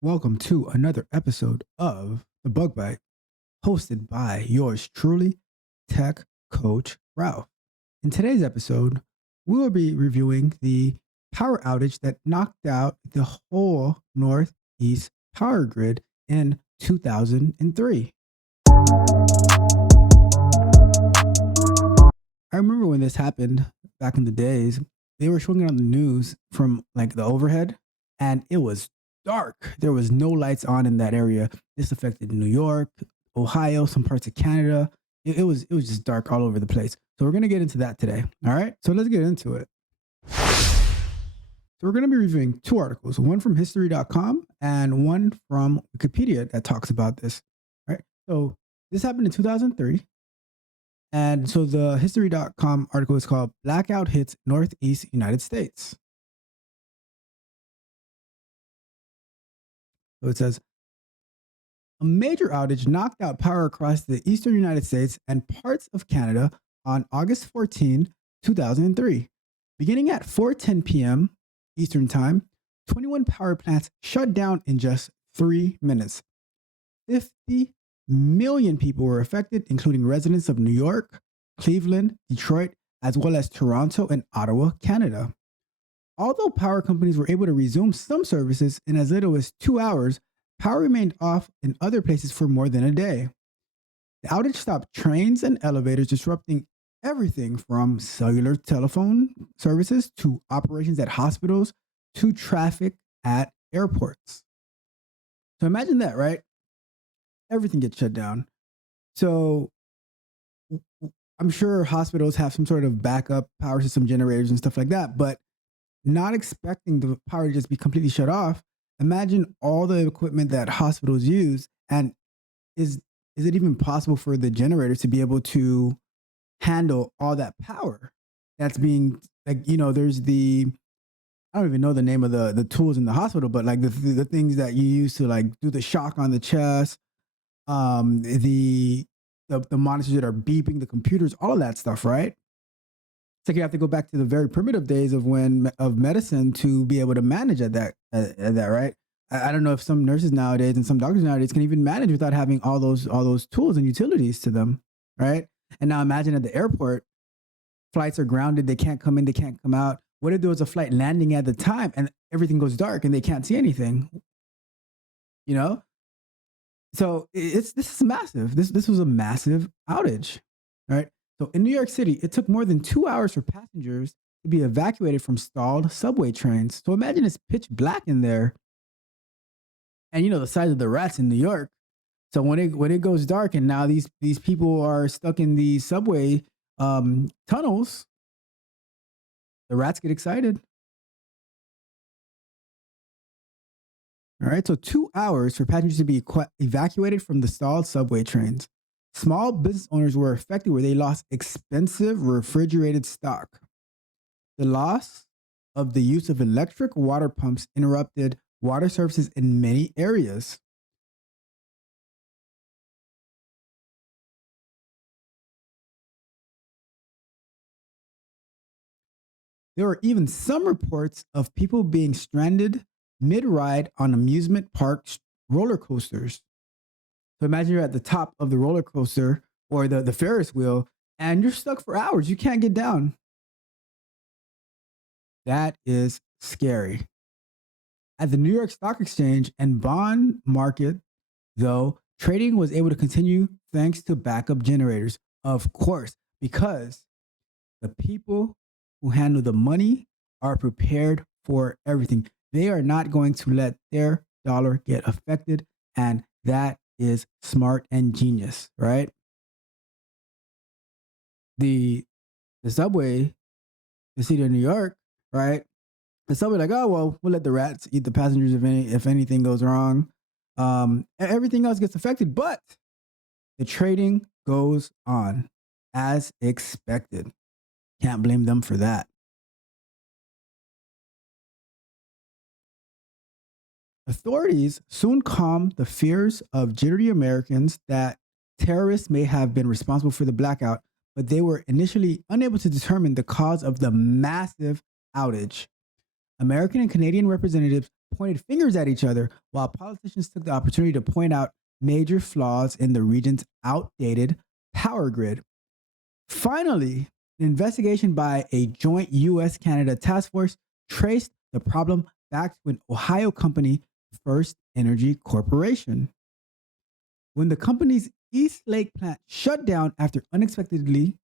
Welcome to another episode of The Bug Bite, hosted by yours truly, Tech Coach Ralph. In today's episode, we will be reviewing the power outage that knocked out the whole Northeast power grid in 2003. I remember when this happened back in the days, they were showing it on the news from like the overhead, and it was dark. There was no lights on in that area. This affected New York, Ohio, some parts of Canada. It was just dark all over the place. So we're gonna get into that today. All right. So let's get into it. So we're gonna be reviewing two articles, one from history.com and one from Wikipedia that talks about this. All right. So this happened in 2003. And so the history.com article is called Blackout Hits Northeast United States. So it says a major outage knocked out power across the eastern United States and parts of Canada on August 14, 2003. Beginning at 4:10 p.m. Eastern Time, 21 power plants shut down in just 3 minutes. 50 million people were affected, including residents of New York, Cleveland, Detroit, as well as Toronto and Ottawa, Canada. Although power companies were able to resume some services in as little as 2 hours, power remained off in other places for more than a day. The outage stopped trains and elevators, disrupting everything from cellular telephone services to operations at hospitals to traffic at airports. So imagine that, right? Everything gets shut down. So I'm sure hospitals have some sort of backup power system generators and stuff like that, but not expecting the power to just be completely shut off. Imagine all the equipment that hospitals use, and is it even possible for the generators to be able to handle all that power that's being there's the I don't even know the name of the tools in the hospital, but like the things that you use to like do the shock on the chest, the monitors that are beeping, the computers, all of that stuff, right? It's like you have to go back to the very primitive days of medicine to be able to manage at that, right? I don't know if some nurses nowadays and some doctors nowadays can even manage without having all those tools and utilities to them, right? And now imagine at the airport, flights are grounded, they can't come in, they can't come out. What if there was a flight landing at the time and everything goes dark and they can't see anything? You know, so this is massive. This was a massive outage, right? So in New York City, it took more than 2 hours for passengers to be evacuated from stalled subway trains. So imagine it's pitch black in there, and you know the size of the rats in New York. So when it goes dark, and now these people are stuck in the subway tunnels, the rats get excited. All right, so 2 hours for passengers to be evacuated from the stalled subway trains. Small business owners were affected where they lost expensive refrigerated stock. The loss of the use of electric water pumps interrupted water services in many areas. There were even some reports of people being stranded mid ride on amusement park roller coasters. So imagine you're at the top of the roller coaster or the Ferris wheel and you're stuck for hours. You can't get down. That is scary. At the New York Stock Exchange and bond market, though, trading was able to continue thanks to backup generators. Of course, because the people who handle the money are prepared for everything. They are not going to let their dollar get affected. And that is smart and genius, right? The the subway, the city of New York, right? The subway, like, oh well, we'll let the rats eat the passengers if anything goes wrong. Everything else gets affected, but the trading goes on as expected. Can't blame them for that. Authorities soon calmed the fears of jittery Americans that terrorists may have been responsible for the blackout, but they were initially unable to determine the cause of the massive outage. American and Canadian representatives pointed fingers at each other, while politicians took the opportunity to point out major flaws in the region's outdated power grid. Finally, an investigation by a joint US Canada task force traced the problem back to an Ohio company, First Energy Corporation. When the company's East Lake plant shut down after unexpectedly,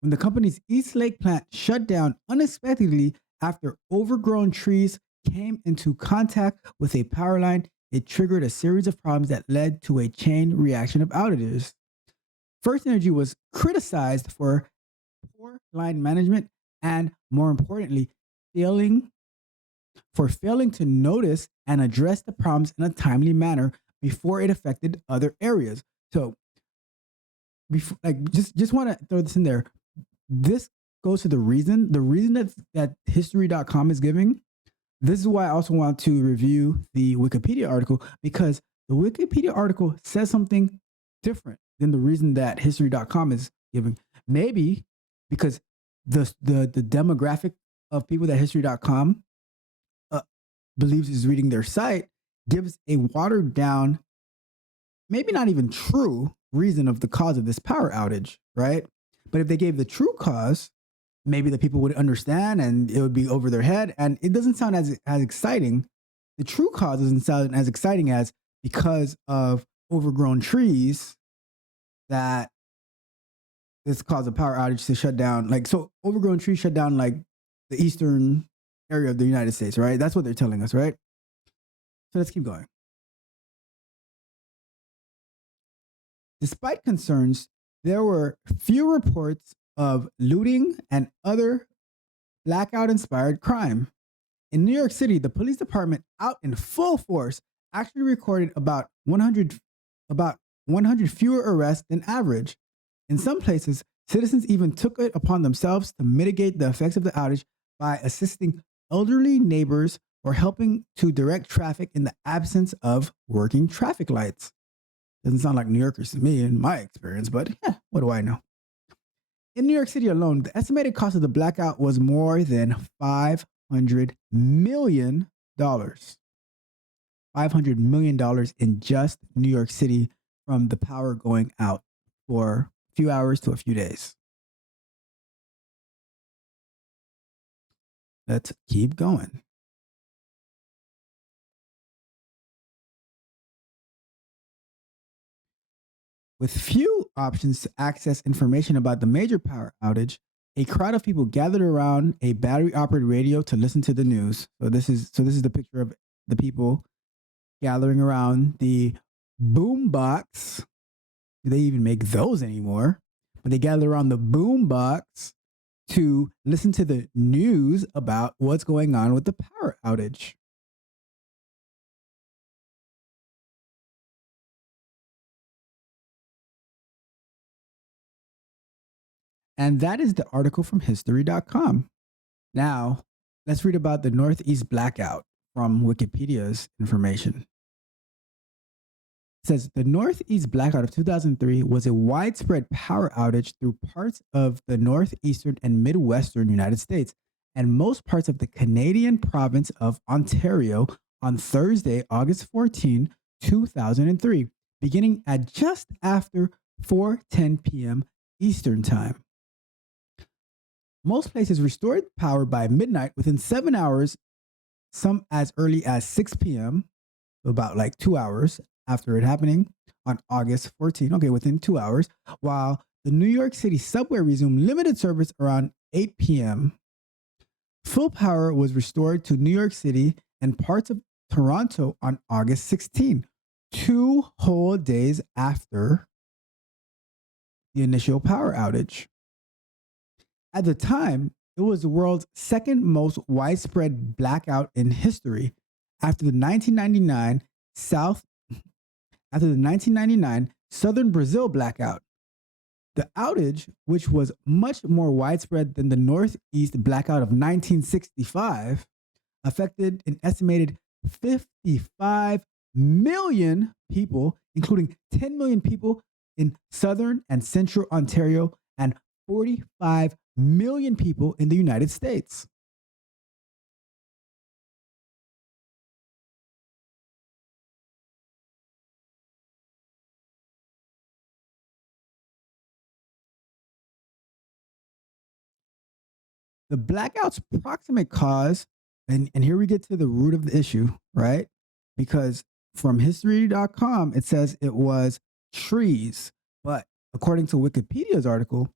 when the company's East Lake plant shut down unexpectedly after overgrown trees came into contact with a power line, it triggered a series of problems that led to a chain reaction of outages. First Energy was criticized for poor line management and, more importantly, failing to notice and address the problems in a timely manner before it affected other areas. So, before, just want to throw this in there. This goes to the reason that history.com is giving. This is why I also want to review the Wikipedia article, because the Wikipedia article says something different than the reason that history.com is giving. Maybe because the demographic of people that history.com believes is reading their site gives a watered down, maybe not even true reason of the cause of this power outage, right? But if they gave the true cause, maybe the people would understand and it would be over their head. And it doesn't sound as exciting. The true cause doesn't sound as exciting as because of overgrown trees that this caused a power outage to shut down. Like, so overgrown trees shut down like the eastern area of the United States, right? That's what they're telling us, right? So let's keep going. Despite concerns, there were few reports of looting and other blackout-inspired crime. In New York City, the police department, out in full force, actually recorded about 100 fewer arrests than average. In some places, citizens even took it upon themselves to mitigate the effects of the outage by assisting elderly neighbors or helping to direct traffic in the absence of working traffic lights. Doesn't sound like New Yorkers to me in my experience, but what do I know? In New York City alone, the estimated cost of the blackout was more than $500 million. $500 million in just New York City from the power going out for a few hours to a few days. Let's keep going. With few options to access information about the major power outage, a crowd of people gathered around a battery-operated radio to listen to the news. So this is the picture of the people gathering around the boom box. Do they even make those anymore? But they gathered around the boom box to listen to the news about what's going on with the power outage. And that is the article from history.com. Now, let's read about the Northeast blackout from Wikipedia's information. It says the Northeast blackout of 2003 was a widespread power outage through parts of the northeastern and midwestern United States and most parts of the Canadian province of Ontario on Thursday, August 14, 2003, beginning at just after 4:10 p.m. Eastern Time. Most places restored power by midnight within 7 hours, some as early as 6 p.m., about like 2 hours after it happening on August 14. Okay, within 2 hours, while the New York City subway resumed limited service around 8 p.m. Full power was restored to New York City and parts of Toronto on August 16, 2 whole days after the initial power outage. At the time, it was the world's second most widespread blackout in history after the 1999 Southern Brazil blackout. The outage, which was much more widespread than the Northeast blackout of 1965, affected an estimated 55 million people, including 10 million people in southern and central Ontario and 45 million people in the United States. The blackout's proximate cause, and here we get to the root of the issue, right? Because from history.com, it says it was trees. But according to Wikipedia's article,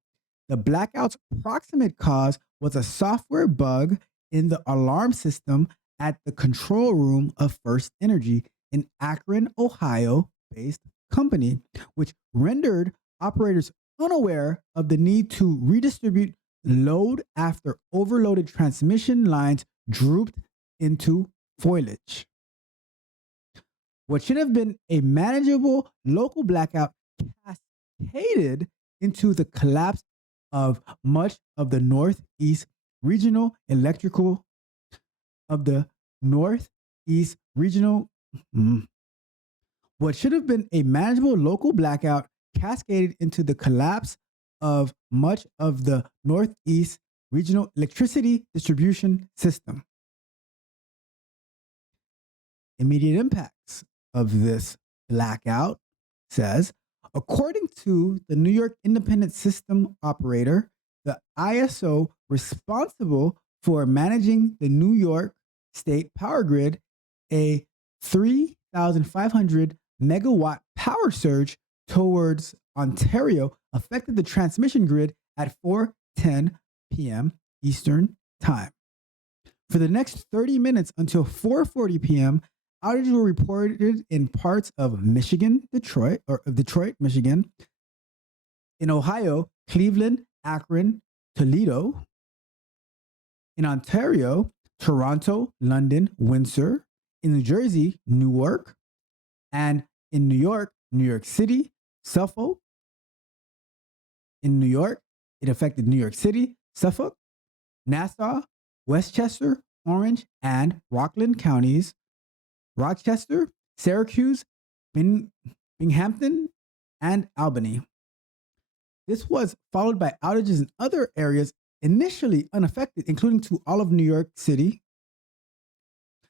the blackout's proximate cause was a software bug in the alarm system at the control room of First Energy, an Akron, Ohio based company, which rendered operators unaware of the need to redistribute load after overloaded transmission lines drooped into foliage. What should have been a manageable local blackout cascaded into the collapse of much of the Northeast Regional Electrical of the Northeast Regional. What should have been a manageable local blackout cascaded into the collapse of much of the Northeast Regional Electricity Distribution System. Immediate impacts of this blackout says, according to the New York Independent System Operator, the ISO responsible for managing the New York State power grid, a 3,500 megawatt power surge towards Ontario affected the transmission grid at 4:10 p.m. Eastern Time. For the next 30 minutes until 4:40 p.m., outages were reported in parts of Detroit, Michigan, in Ohio, Cleveland, Akron, Toledo, in Ontario, Toronto, London, Windsor, in New Jersey, Newark, and in New York, New York City, Suffolk. In New York, it affected New York City, Suffolk, Nassau, Westchester, Orange, and Rockland counties, Rochester, Syracuse, Binghamton, and Albany. This was followed by outages in other areas initially unaffected, including to all of New York City.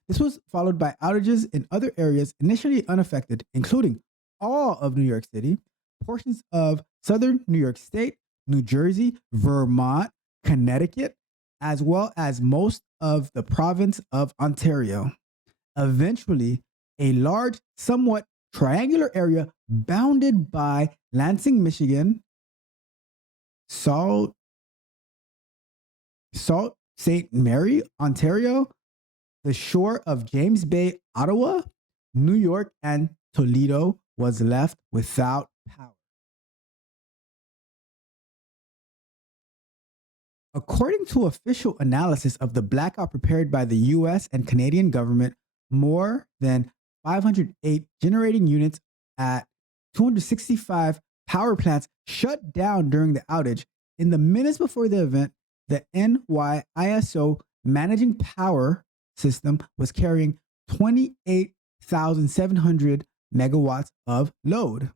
This was followed by outages in other areas initially unaffected, including all of New York City, portions of southern New York State, New Jersey, Vermont, Connecticut, as well as most of the province of Ontario. Eventually, a large, somewhat triangular area bounded by Lansing, Michigan, Sault Ste. Marie, Ontario, the shore of James Bay, Ottawa, New York, and Toledo was left without power. According to official analysis of the blackout prepared by the US and Canadian government, more than 508 generating units at 265 power plants shut down during the outage. In the minutes before the event, the NYISO managing power system was carrying 28,700 megawatts of load.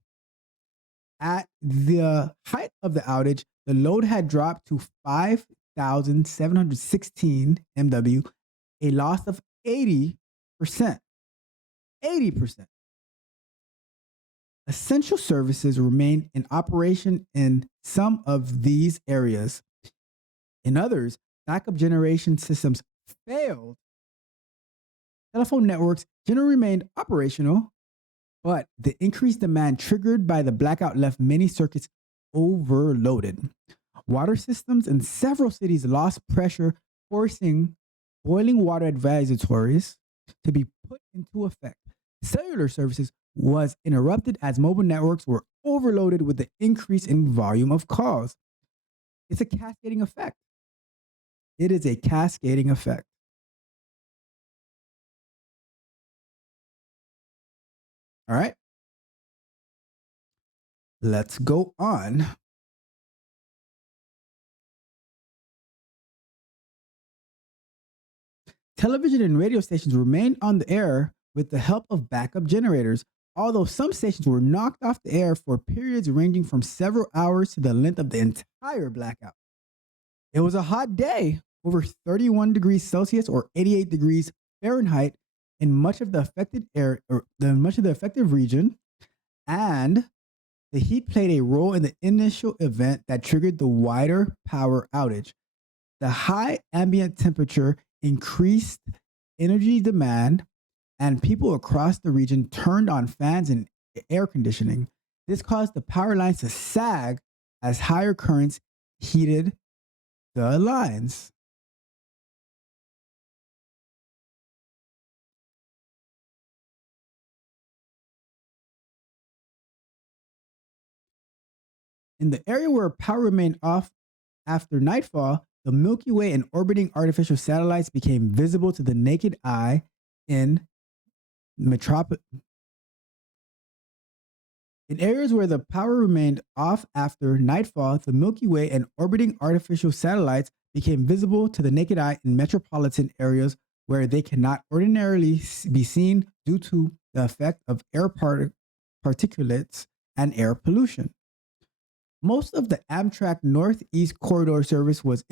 At the height of the outage, the load had dropped to 5,716 MW, a loss of 80%. 80%. Essential services remained in operation in some of these areas. In others, backup generation systems failed. Telephone networks generally remained operational, but the increased demand triggered by the blackout left many circuits overloaded. Water systems in several cities lost pressure, forcing boiling water advisories to be put into effect. Cellular services was interrupted as mobile networks were overloaded with the increase in volume of calls. It's a cascading effect. It is a cascading effect. All right. Let's go on. Television and radio stations remained on the air with the help of backup generators, although some stations were knocked off the air for periods ranging from several hours to the length of the entire blackout. It was a hot day, over 31 degrees Celsius or 88 degrees Fahrenheit in much of the affected region, and the heat played a role in the initial event that triggered the wider power outage. The high ambient temperature increased energy demand, and people across the region turned on fans and air conditioning. This caused the power lines to sag as higher currents heated the lines. In the area where power remained off after nightfall, the Milky Way and orbiting artificial satellites became visible to the naked eye in metropolis. In areas where the power remained off after nightfall, the Milky Way and orbiting artificial satellites became visible to the naked eye in metropolitan areas where they cannot ordinarily be seen due to the effect of air particulates and air pollution. Most of the Amtrak Northeast Corridor service was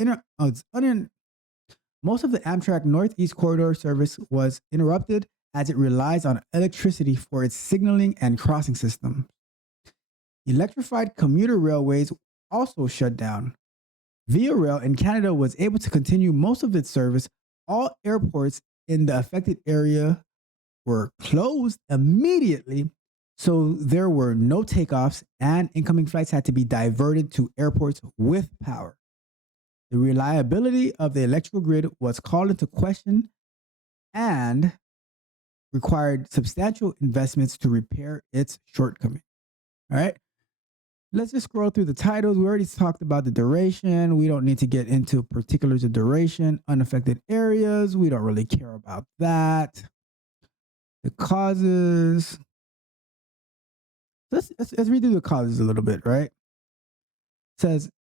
most of the Amtrak Northeast Corridor service was interrupted as it relies on electricity for its signaling and crossing system. Electrified commuter railways also shut down. Via Rail in Canada was able to continue most of its service. All airports in the affected area were closed immediately, so there were no takeoffs and incoming flights had to be diverted to airports with power. The reliability of the electrical grid was called into question and required substantial investments to repair its shortcomings. All right. Let's just scroll through the titles. We already talked about the duration. We don't need to get into particulars of duration. Unaffected areas. We don't really care about that. The causes. Let's read through the causes a little bit, right? It says,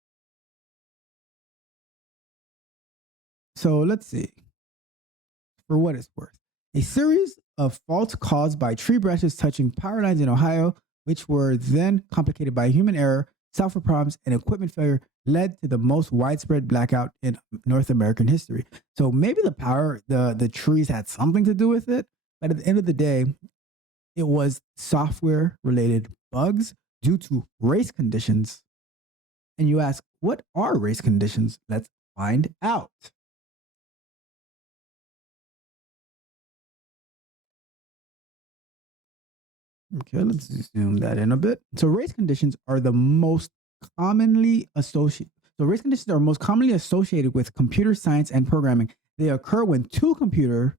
so let's see. For what it's worth. A series of faults caused by tree branches touching power lines in Ohio, which were then complicated by human error, software problems, and equipment failure, led to the most widespread blackout in North American history. So maybe the trees had something to do with it, but at the end of the day, it was software-related bugs due to race conditions. And you ask, what are race conditions? Let's find out. Okay, let's zoom that in a bit. So race conditions are the most commonly associated. So race conditions are most commonly associated with computer science and programming. They occur when two computer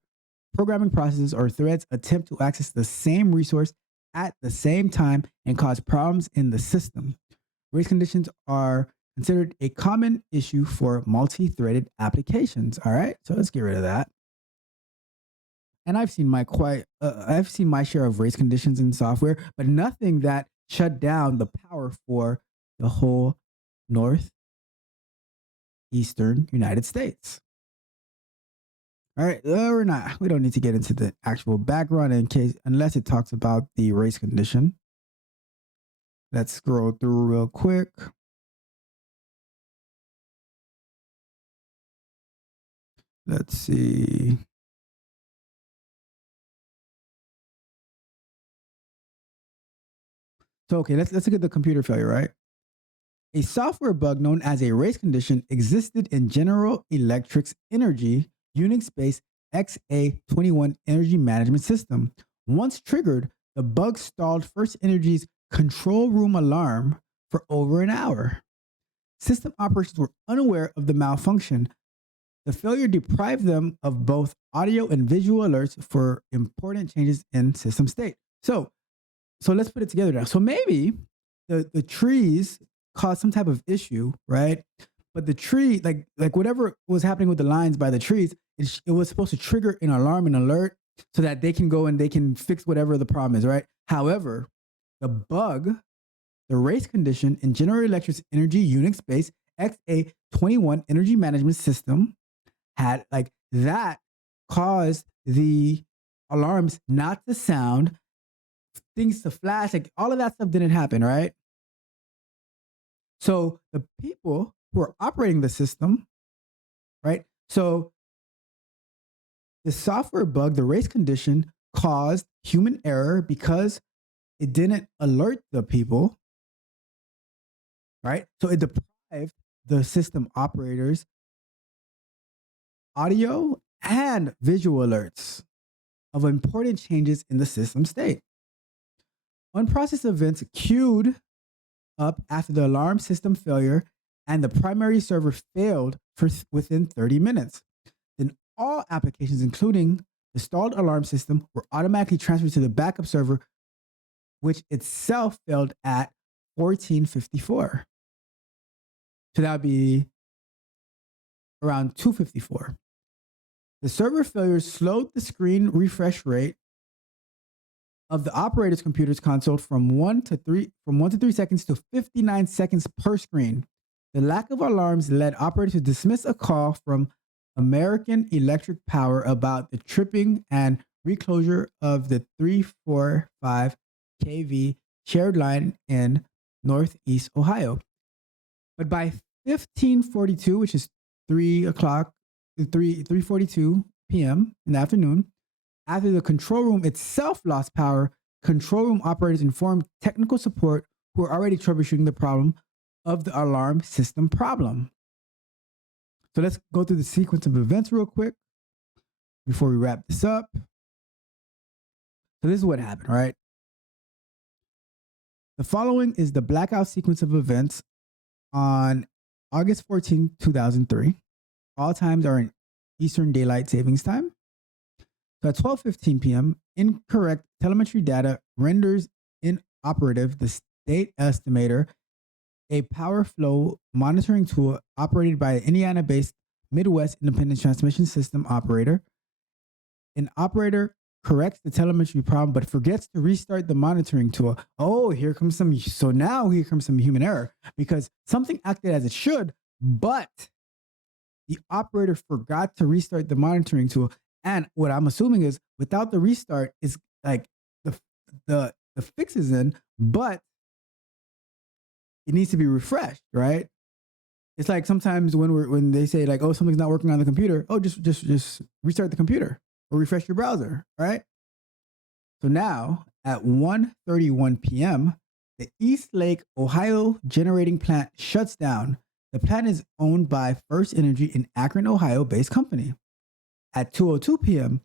programming processes or threads attempt to access the same resource at the same time and cause problems in the system. Race conditions are considered a common issue for multi-threaded applications. All right, so let's get rid of that. And I've seen my share of race conditions in software, but nothing that shut down the power for the whole northeastern United States. All right, we don't need to get into the actual background unless it talks about the race condition. Let's scroll through real quick. Let's see. So, okay, let's look at the computer failure, right? A software bug known as a race condition existed in General Electric's Energy Unix-based XA21 energy management system. Once triggered, the bug stalled First Energy's control room alarm for over an hour. System operations were unaware of the malfunction. The failure deprived them of both audio and visual alerts for important changes in system state. So let's put it together now. So maybe the trees caused some type of issue, right? But the tree, like whatever was happening with the lines by the trees, it was supposed to trigger an alarm and alert so that they can go and they can fix whatever the problem is, right? However, the bug, the race condition in General Electric's Energy Unix-based XA21 energy management system had that caused the alarms not to sound, things to flash, like all of that stuff didn't happen, right? So the people who are operating the system, right? So the software bug, the race condition, caused human error because it didn't alert the people, right? So it deprived the system operators audio and visual alerts of important changes in the system state. Unprocessed events queued up after the alarm system failure and the primary server failed within 30 minutes. Then all applications, including the stalled alarm system, were automatically transferred to the backup server, which itself failed at 1454. So that would be around 254. The server failure slowed the screen refresh rate of the operator's computer's console from 1 to 3 seconds to 59 seconds per screen. The lack of alarms led operators to dismiss a call from American Electric Power about the tripping and reclosure of the 345 kV shared line in Northeast Ohio. But by 1542, which is 3:42 p.m. in the afternoon, after the control room itself lost power, control room operators informed technical support who were already troubleshooting the problem of the alarm system problem. So let's go through the sequence of events real quick before we wrap this up. So this is what happened, right? The following is the blackout sequence of events on August 14, 2003. All times are in Eastern Daylight Savings Time. So at 12:15 p.m., incorrect telemetry data renders inoperative the state estimator, a power flow monitoring tool operated by an Indiana-based Midwest Independent Transmission System operator. An operator corrects the telemetry problem but forgets to restart the monitoring tool. Oh, here comes some human error because something acted as it should, but the operator forgot to restart the monitoring tool. And what I'm assuming is without the restart is like the fix is in, but it needs to be refreshed, right? It's like sometimes when they say like, oh, something's not working on the computer, oh, just restart the computer or refresh your browser, right? So now at 1:31 p.m., the East Lake, Ohio generating plant shuts down. The plant is owned by First Energy, an Akron, Ohio-based company. At 2:02 p.m.,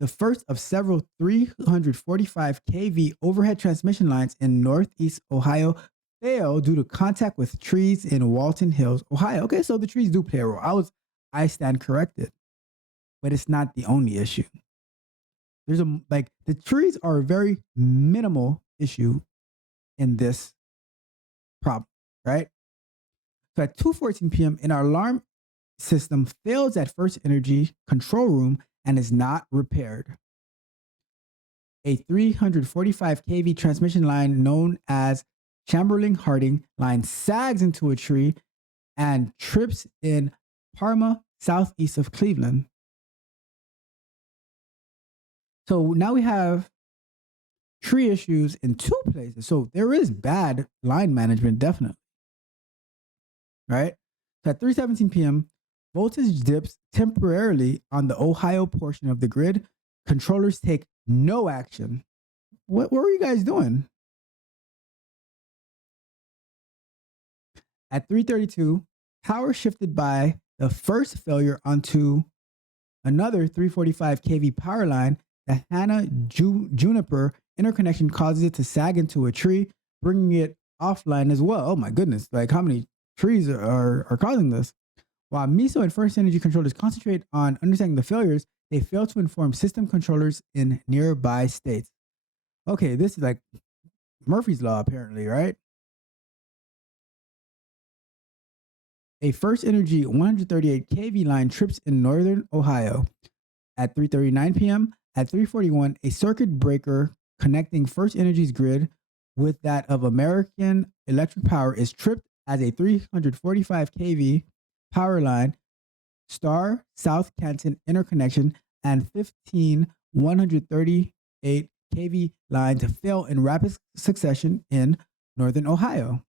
the first of several 345 kV overhead transmission lines in Northeast Ohio fail due to contact with trees in Walton Hills, Ohio. Okay, so the trees do play a role. I stand corrected, but it's not the only issue. The trees are a very minimal issue in this problem, right? So at 2:14 p.m., an alarm system fails at First Energy control room and is not repaired. A 345 kV transmission line known as Chamberlain-Harding line sags into a tree and trips in Parma, southeast of Cleveland. So now we have tree issues in two places. So there is bad line management, definitely. Right? So at 3:17 p.m., voltage dips temporarily on the Ohio portion of the grid. Controllers take no action. What were you guys doing? At 3:32, power shifted by the first failure onto another 345 kV power line. The Hannah Juniper interconnection causes it to sag into a tree, bringing it offline as well. Oh my goodness, like how many trees are causing this? While MISO and First Energy controllers concentrate on understanding the failures, they fail to inform system controllers in nearby states. Okay, this is like Murphy's Law, apparently, right? A First Energy 138 kV line trips in northern Ohio. At 3:39 p.m., at 3:41, a circuit breaker connecting First Energy's grid with that of American Electric Power is tripped as a 345 kV power line, Star South Canton interconnection, and 15 138 kV lines fail in rapid succession in northern Ohio.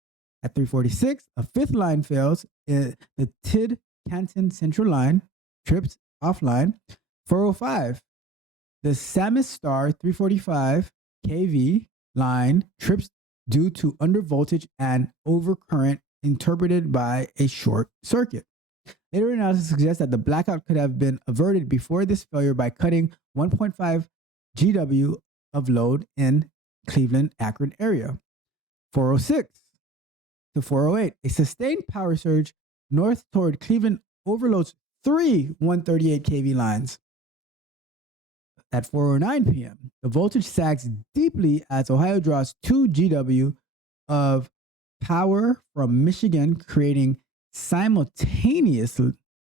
At 3:46, a fifth line fails. The Tid Canton Central line trips offline. 4:05, the Samus Star 345 kV line trips due to undervoltage and overcurrent interpreted by a short circuit. Later analysis suggests that the blackout could have been averted before this failure by cutting 1.5 GW of load in Cleveland Akron area. 406 to 408, a sustained power surge north toward Cleveland overloads three 138 kV lines. At 4:09 p.m., the voltage sags deeply as Ohio draws 2 GW of power from Michigan, creating simultaneous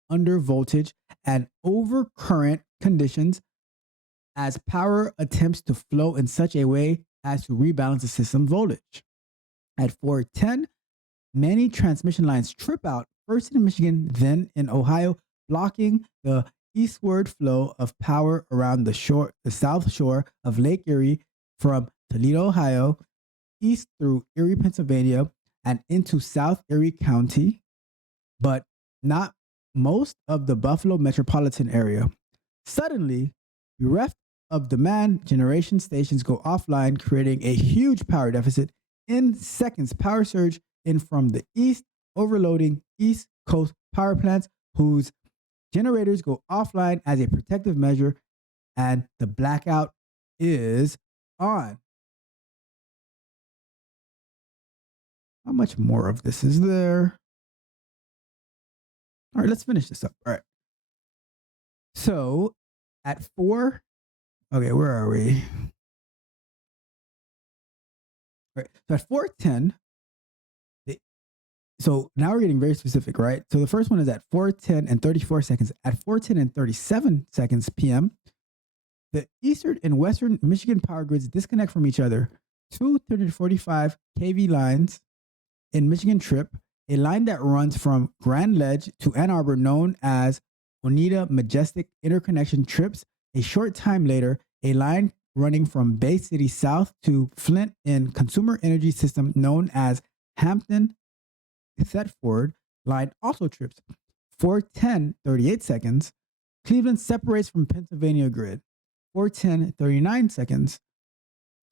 under voltage and overcurrent conditions as power attempts to flow in such a way as to rebalance the system voltage. At 4:10, many transmission lines trip out, first in Michigan, then in Ohio, blocking the eastward flow of power around the south shore of Lake Erie from Toledo, Ohio, east through Erie, Pennsylvania, and into South Erie County, but not most of the Buffalo metropolitan area. Suddenly, bereft of demand, generation stations go offline, creating a huge power deficit. In seconds, power surge in from the east, overloading East Coast power plants whose generators go offline as a protective measure, and the blackout is on. How much more of this is there? All right, let's finish this up. All right. So at okay, where are we? All right. So at 4:10, so now we're getting very specific, right? So the first one is at 4:10 and 34 seconds. At 4:10 and 37 seconds p.m., the eastern and western Michigan power grids disconnect from each other. Two 345 kV lines in Michigan trip, a line that runs from Grand Ledge to Ann Arbor known as Oneida Majestic Interconnection trips. A short time later, a line running from Bay City South to Flint in Consumer Energy System known as Hampton Thetford line also trips. 4:10, 38 seconds, Cleveland separates from Pennsylvania grid. 4:10, 39 seconds,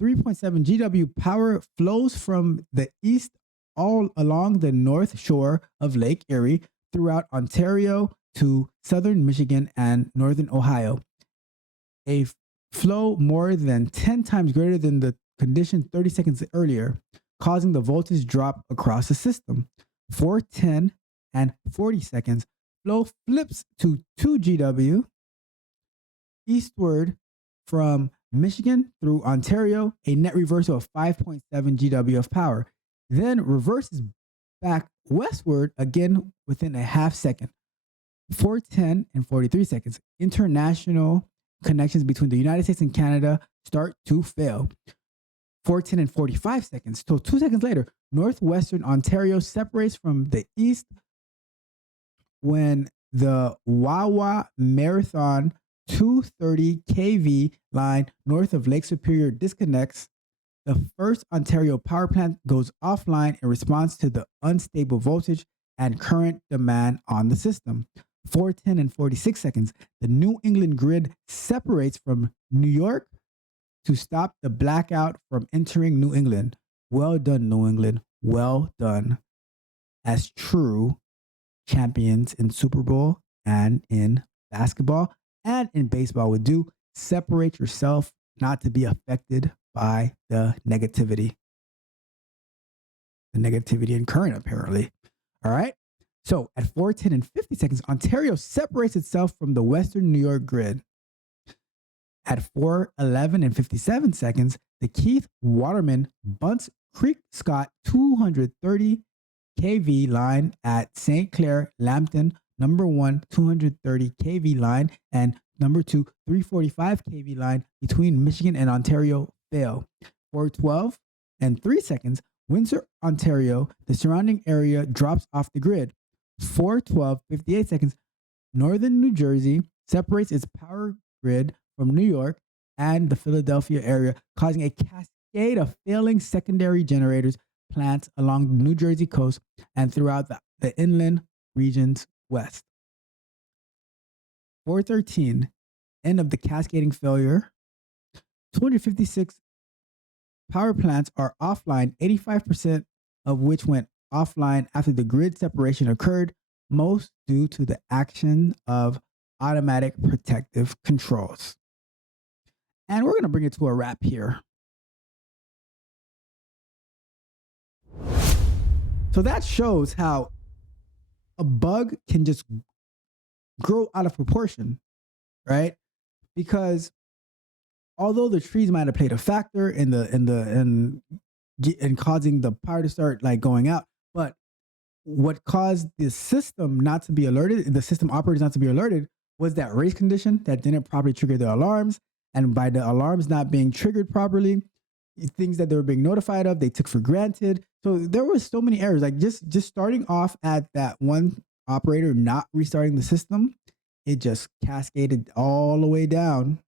3.7 GW power flows from the east all along the north shore of Lake Erie throughout Ontario to southern Michigan and northern Ohio. A flow more than 10 times greater than the condition 30 seconds earlier, causing the voltage drop across the system. 4:10 and 40 seconds, flow flips to 2 GW eastward from Michigan through Ontario, a net reversal of 5.7 GW of power, then reverses back westward again within a half second. 4:10 and 43 seconds, international connections between the United States and Canada start to fail. 4:10 and 45 seconds, so 2 seconds later, northwestern Ontario separates from the east when the Wawa Marathon 230 kV line north of Lake Superior disconnects. The first Ontario power plant goes offline in response to the unstable voltage and current demand on the system. 4:10 and 46 seconds, the New England grid separates from New York to stop the blackout from entering New England. Well done, New England. Well done. As true champions in Super Bowl and in basketball and in baseball would do. Separate yourself not to be affected by the negativity. The negativity in current, apparently. All right. So at 4:10 and 50 seconds, Ontario separates itself from the Western New York grid. At 4:11 and 57 seconds, the Keith Waterman Bunts Creek Scott 230 kV line at St. Clair Lambton, number 1 230 kV line, and number 2 345 kV line between Michigan and Ontario fail. 4:12 and 3 seconds, Windsor, Ontario, the surrounding area drops off the grid. 4:12, 58 seconds, northern New Jersey separates its power grid from New York and the Philadelphia area, causing a cascade of failing secondary generators plants along the New Jersey coast and throughout the inland regions west. 4:13, end of the cascading failure. 256 power plants are offline, 85% of which went offline after the grid separation occurred. most due to the action of automatic protective controls. And we're going to bring it to a wrap here. So that shows how a bug can just grow out of proportion, right? Because although the trees might have played a factor in causing the power to start like going out, but what caused the system not to be alerted, the system operators not to be alerted, was that race condition that didn't properly trigger the alarms. And by the alarms not being triggered properly, things that they were being notified of, they took for granted. So there were so many errors. Like just starting off at that one operator not restarting the system, it just cascaded all the way down.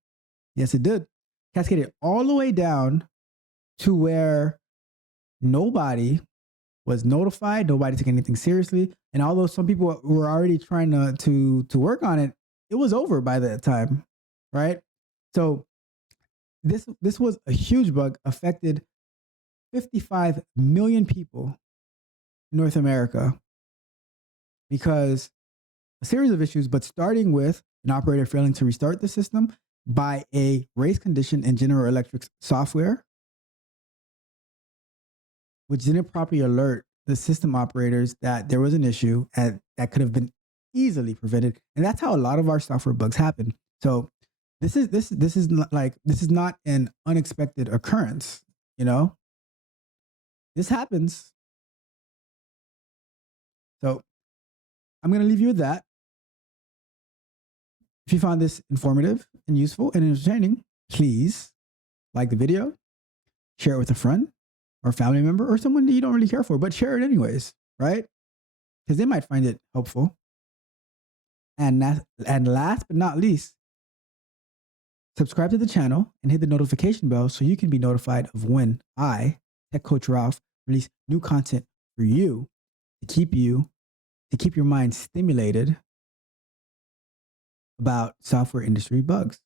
Yes, it did. Cascaded all the way down to where nobody was notified, nobody took anything seriously. And although some people were already trying to work on it, it was over by that time, right? So this was a huge bug, affected 55 million people in North America because a series of issues, but starting with an operator failing to restart the system by a race condition in General Electric's software, which didn't properly alert the system operators that there was an issue and that could have been easily prevented. And that's how a lot of our software bugs happen. So this is not an unexpected occurrence, you know? This happens. So I'm going to leave you with that. If you found this informative and useful and entertaining, please like the video, share it with a friend or family member or someone that you don't really care for, but share it anyways, right? Because they might find it helpful. And last but not least, subscribe to the channel and hit the notification bell so you can be notified of when I, Tech Coach Ralph, release new content for you to keep your mind stimulated about software industry bugs.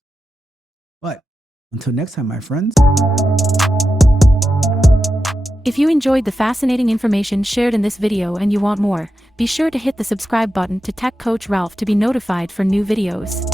But until next time, my friends. If you enjoyed the fascinating information shared in this video and you want more, be sure to hit the subscribe button to Tech Coach Ralph to be notified for new videos.